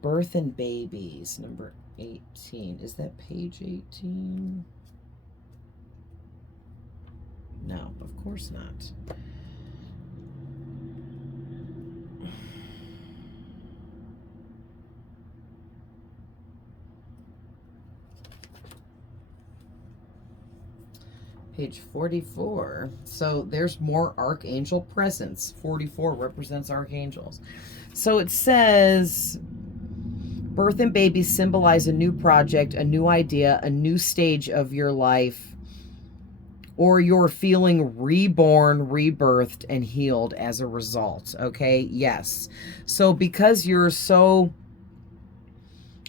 Birth and babies, number 18. Is that page 18? No, of course not. Page 44. So there's more archangel presence. 44 represents archangels. So it says, birth and babies symbolize a new project, a new idea, a new stage of your life, or you're feeling reborn, rebirthed, and healed as a result. Okay, yes. So because you're so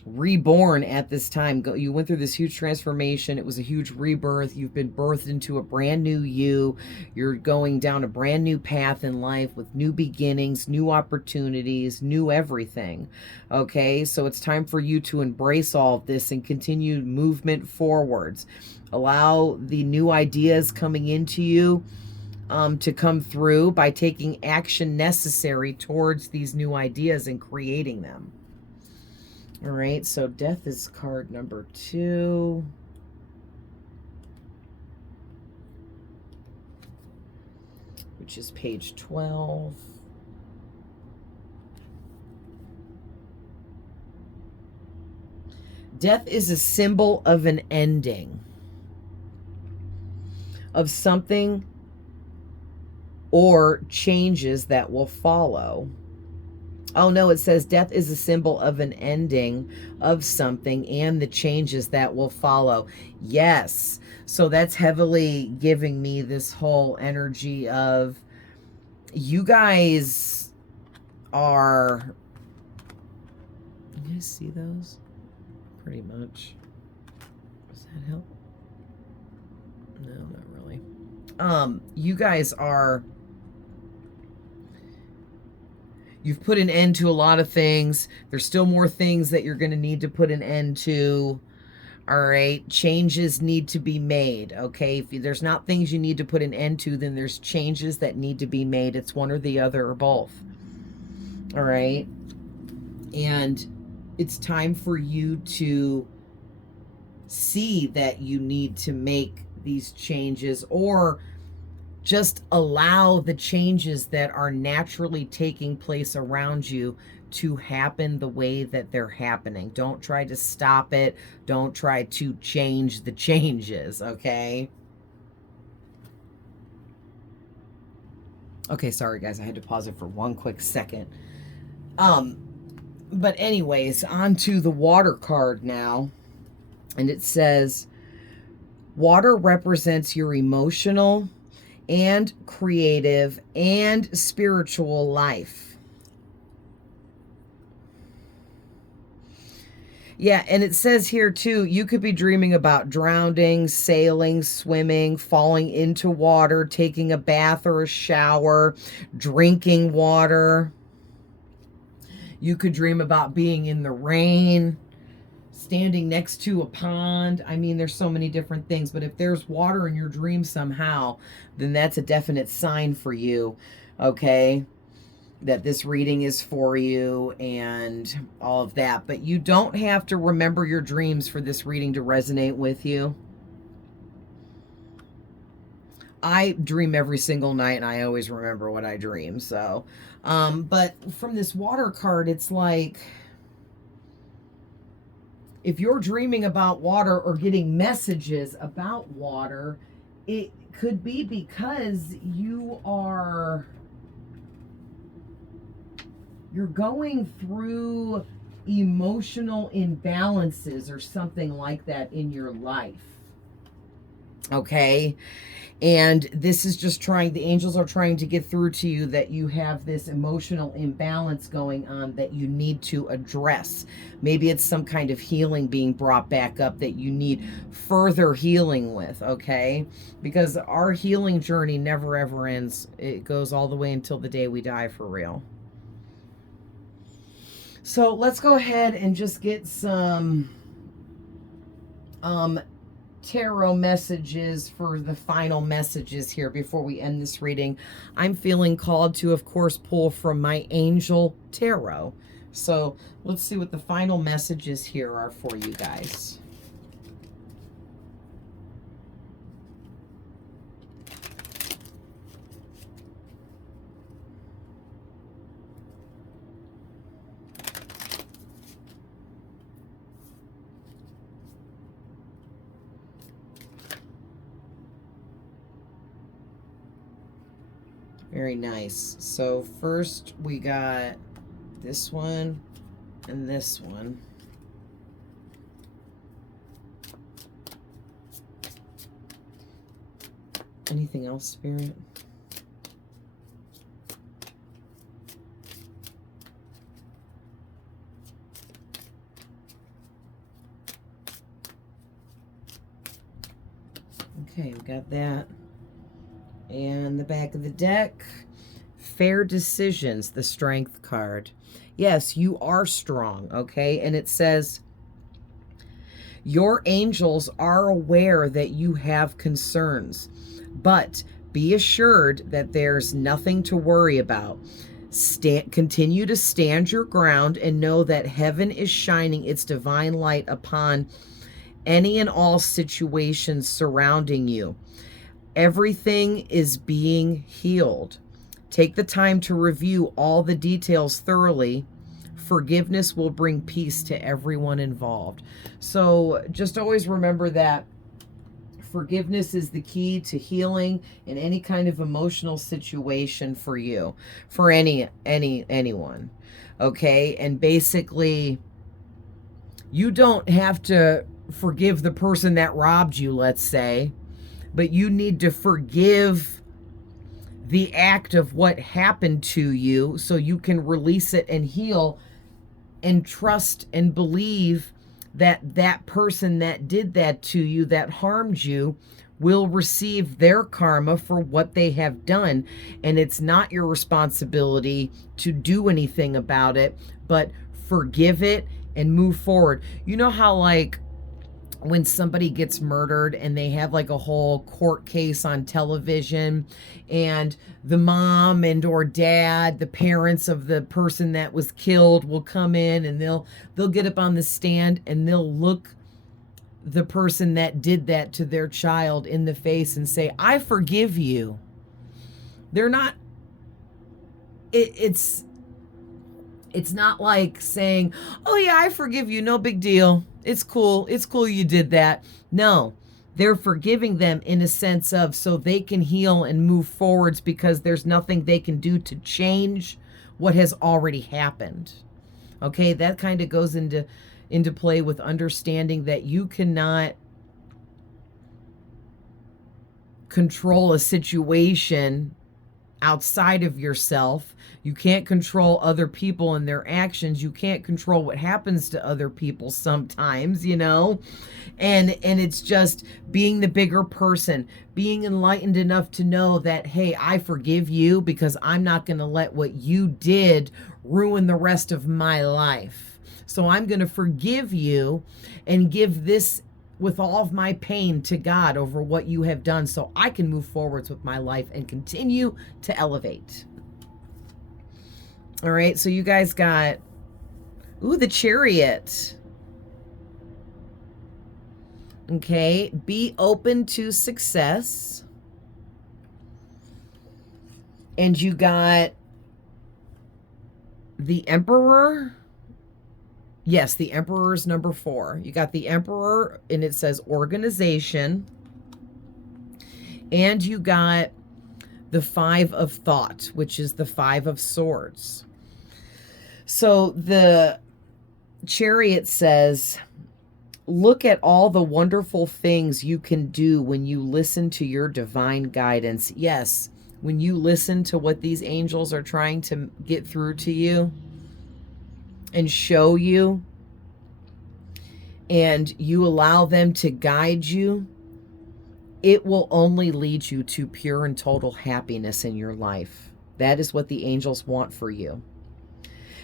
reborn at this time, you went through this huge transformation. It was a huge rebirth. You've been birthed into a brand new you. You're going down a brand new path in life with new beginnings, new opportunities, new everything. Okay, so it's time for you to embrace all of this and continue movement forwards. Allow the new ideas coming into you to come through by taking action necessary towards these new ideas and creating them. All right, so death is card number 2. Which is page 12. Death is a symbol of an ending, of something or changes that will follow. Oh no, it says death is a symbol of an ending of something and the changes that will follow. Yes. So that's heavily giving me this whole energy of you guys are... You guys see those? Pretty much. Does that help? No, not really. You guys are... You've put an end to a lot of things. There's still more things that you're going to need to put an end to. All right. Changes need to be made. Okay. If there's not things you need to put an end to, then there's changes that need to be made. It's one or the other or both. All right. And it's time for you to see that you need to make these changes, or just allow the changes that are naturally taking place around you to happen the way that they're happening. Don't try to stop it. Don't try to change the changes, okay? Okay, sorry guys, I had to pause it for one quick second. But anyways, on to the water card now. And it says, water represents your emotional and creative and spiritual life. Yeah, and it says here too, you could be dreaming about drowning, sailing, swimming, falling into water, taking a bath or a shower, drinking water. You could dream about being in the rain, standing next to a pond. I mean, there's so many different things, but if there's water in your dream somehow, then that's a definite sign for you, okay? That this reading is for you and all of that. But you don't have to remember your dreams for this reading to resonate with you. I dream every single night and I always remember what I dream. So, but from this water card, it's like, if you're dreaming about water or getting messages about water, it could be because you're going through emotional imbalances or something like that in your life. Okay? And this is just the angels are trying to get through to you that you have this emotional imbalance going on that you need to address. Maybe it's some kind of healing being brought back up that you need further healing with, okay? Because our healing journey never ever ends. It goes all the way until the day we die, for real. So let's go ahead and just get some tarot messages for the final messages here before we end this reading. I'm feeling called to, of course, pull from my Angel Tarot. So let's see what the final messages here are for you guys. Very nice. So first we got this one and this one. Anything else, Spirit? Okay, we got that. And the back of the deck, fair decisions, the strength card. Yes, you are strong, okay? And it says, your angels are aware that you have concerns, but be assured that there's nothing to worry about. Continue to stand your ground and know that heaven is shining its divine light upon any and all situations surrounding you. Everything is being healed. Take the time to review all the details thoroughly. Forgiveness will bring peace to everyone involved. So just always remember that forgiveness is the key to healing in any kind of emotional situation for you, for anyone. Okay? And basically, you don't have to forgive the person that robbed you, let's say, but you need to forgive the act of what happened to you so you can release it and heal and trust and believe that that person that did that to you, that harmed you, will receive their karma for what they have done. And it's not your responsibility to do anything about it, but forgive it and move forward. You know how, like, when somebody gets murdered and they have like a whole court case on television, and the mom and or dad, the parents of the person that was killed, will come in and they'll get up on the stand and they'll look the person that did that to their child in the face and say, I forgive you. They're not, it's not like saying, oh yeah, I forgive you, no big deal. It's cool you did that. No, they're forgiving them in a sense of so they can heal and move forwards, because there's nothing they can do to change what has already happened. Okay, that kind of goes into into play with understanding that you cannot control a situation outside of yourself. You can't control other people and their actions. You can't control what happens to other people sometimes, you know? And it's just being the bigger person, being enlightened enough to know that, hey, I forgive you because I'm not going to let what you did ruin the rest of my life. So I'm going to forgive you and give this with all of my pain to God over what you have done so I can move forwards with my life and continue to elevate. All right, so you guys got, ooh, the Chariot. Okay, be open to success. And you got the Emperor. Yes, the Emperor is number 4. You got the Emperor, and it says organization. And you got the 5 of Thought, which is the 5 of Swords. So the Chariot says, look at all the wonderful things you can do when you listen to your divine guidance. Yes, when you listen to what these angels are trying to get through to you and show you, and you allow them to guide you, it will only lead you to pure and total happiness in your life. That is what the angels want for you.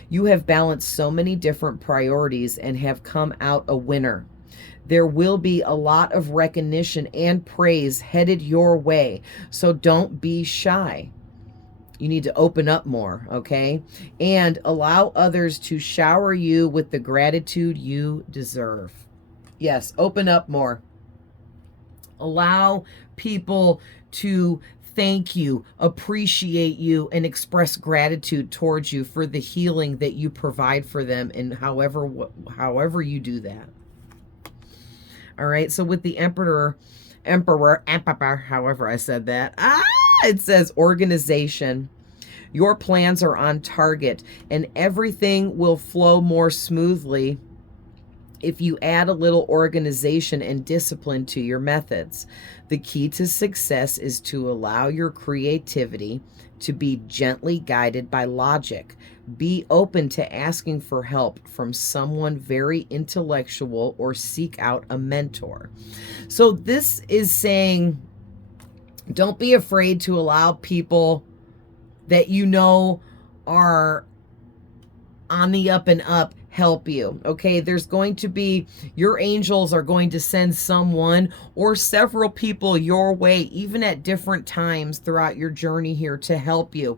You have balanced so many different priorities and have come out a winner. There will be a lot of recognition and praise headed your way, so don't be shy. You need to open up more, okay? And allow others to shower you with the gratitude you deserve. Yes, open up more. Allow people to thank you, appreciate you, and express gratitude towards you for the healing that you provide for them, and however you do that. All right, so with the Emperor, however I said that, it says organization. Your plans are on target, and everything will flow more smoothly if you add a little organization and discipline to your methods. The key to success is to allow your creativity to be gently guided by logic. Be open to asking for help from someone very intellectual or seek out a mentor. So this is saying, don't be afraid to allow people that you know are on the up and up help you. Okay, there's going to be, your angels are going to send someone or several people your way, even at different times throughout your journey here, to help you.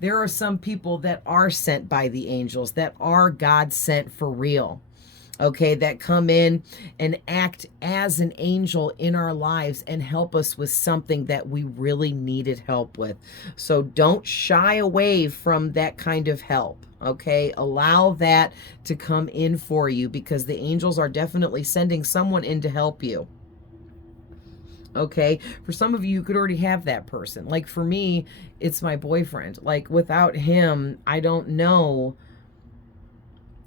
There are some people that are sent by the angels, that are God sent for real. Okay, that come in and act as an angel in our lives and help us with something that we really needed help with. So don't shy away from that kind of help. Okay, allow that to come in for you, because the angels are definitely sending someone in to help you. Okay, for some of you, you could already have that person. Like for me, it's my boyfriend. Like without him, I don't know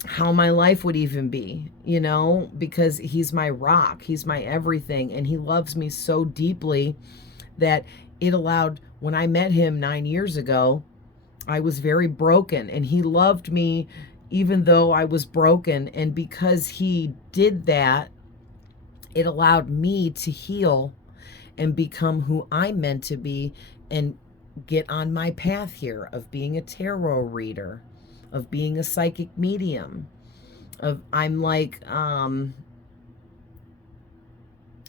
how my life would even be, you know, because he's my rock, he's my everything, and he loves me so deeply that it allowed, when I met him 9 years ago, I was very broken, and he loved me even though I was broken. And because he did that, it allowed me to heal and become who I'm meant to be and get on my path here of being a tarot reader, of being a psychic medium, of, I'm like,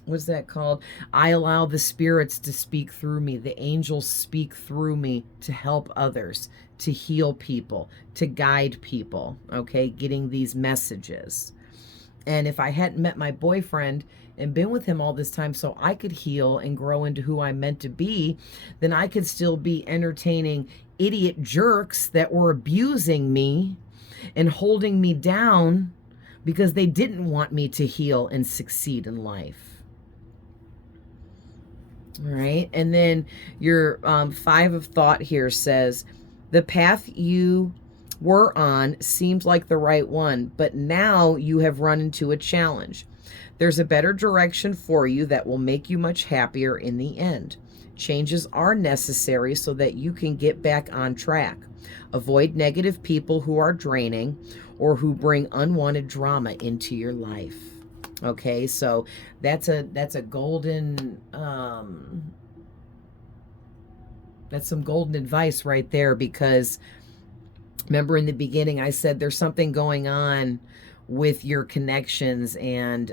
what's that called? I allow the spirits to speak through me. The angels speak through me to help others, to heal people, to guide people, okay? Getting these messages. And if I hadn't met my boyfriend and been with him all this time so I could heal and grow into who I'm meant to be, then I could still be entertaining idiot jerks that were abusing me and holding me down because they didn't want me to heal and succeed in life. All right. And then your 5 of Thought here says, the path you were on seemed like the right one, but now you have run into a challenge. There's a better direction for you that will make you much happier in the end. Changes are necessary so that you can get back on track. Avoid negative people who are draining or who bring unwanted drama into your life. Okay, so that's a golden that's some golden advice right there, because remember in the beginning I said there's something going on with your connections, and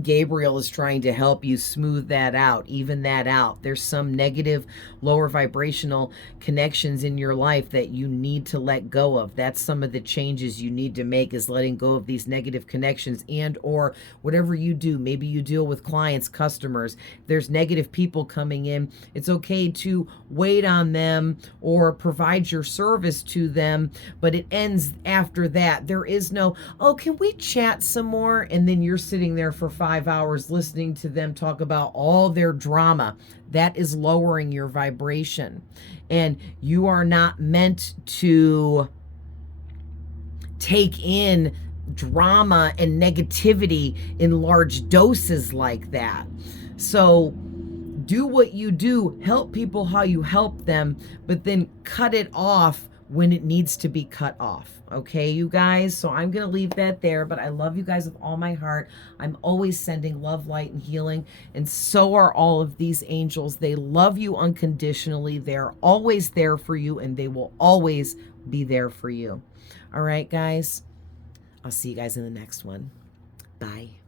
Gabriel is trying to help you smooth that out, even that out. There's some negative, lower vibrational connections in your life that you need to let go of. That's some of the changes you need to make, is letting go of these negative connections, and or whatever you do. Maybe you deal with clients, customers. There's negative people coming in. It's okay to wait on them or provide your service to them, but it ends after that. There is no, oh, can we chat some more? And then you're sitting there for 5 hours listening to them talk about all their drama. That is lowering your vibration. And you are not meant to take in drama and negativity in large doses like that. So do what you do, help people how you help them, but then cut it off when it needs to be cut off. Okay, you guys? So I'm going to leave that there, but I love you guys with all my heart. I'm always sending love, light, and healing, and so are all of these angels. They love you unconditionally. They're always there for you, and they will always be there for you. All right, guys? I'll see you guys in the next one. Bye.